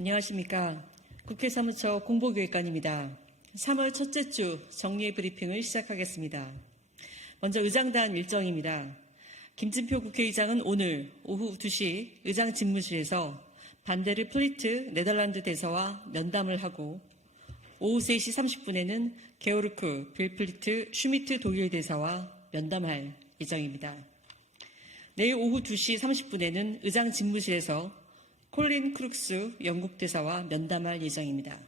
안녕하십니까. 국회 사무처 공보교육관입니다. 3월 첫째 주 정리의 브리핑을 시작하겠습니다. 먼저 의장단 일정입니다. 김진표 국회의장은 오늘 오후 2시 의장 집무실에서 반데르 플리트 네덜란드 대사와 면담을 하고 오후 3시 30분에는 게오르크 빌플리트 슈미트 독일 대사와 면담할 예정입니다. 내일 오후 2시 30분에는 의장 집무실에서 콜린 크룩스 영국 대사와 면담할 예정입니다.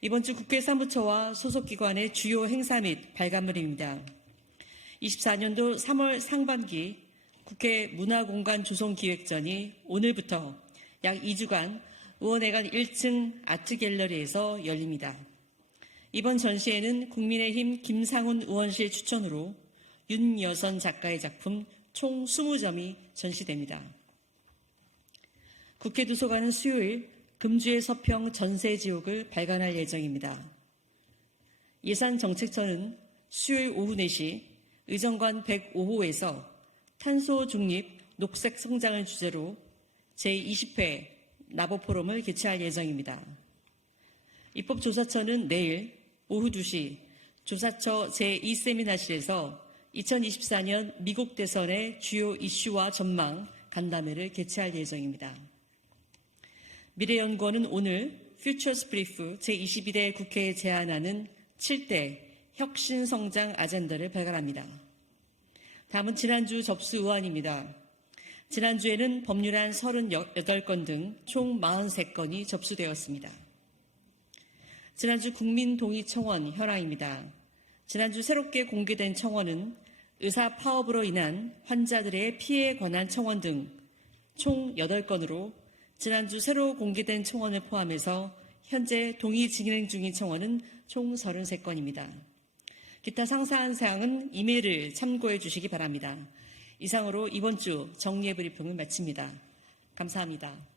이번 주 국회 사무처와 소속 기관의 주요 행사 및 발간물입니다. 24년도 3월 상반기 국회 문화공간 조성기획전이 오늘부터 약 2주간 의원회관 1층 아트갤러리에서 열립니다. 이번 전시회는 국민의힘 김상훈 의원실 추천으로 윤여선 작가의 작품 총 20점이 전시됩니다. 국회 도서관은 수요일 금주의 서평 전세 지옥을 발간할 예정입니다. 예산정책처는 수요일 오후 4시 의정관 105호에서 탄소 중립 녹색 성장을 주제로 제20회 나보 포럼을 개최할 예정입니다. 입법조사처는 내일 오후 2시 조사처 제2세미나실에서 2024년 미국 대선의 주요 이슈와 전망 간담회를 개최할 예정입니다. 미래연구원은 오늘 퓨처스 브리프 제22대 국회에 제안하는 7대 혁신성장 아젠다를 발간합니다. 다음은 지난주 접수 의안입니다. 지난주에는 법률안 38건 등 총 43건이 접수되었습니다. 지난주 국민동의 청원 현황입니다. 지난주 새롭게 공개된 청원은 의사 파업으로 인한 환자들의 피해에 관한 청원 등 총 8건으로 지난주 새로 공개된 청원을 포함해서 현재 동의 진행 중인 청원은 총 33건입니다. 기타 상세한 사항은 이메일을 참고해 주시기 바랍니다. 이상으로 이번 주 정리의 브리핑을 마칩니다. 감사합니다.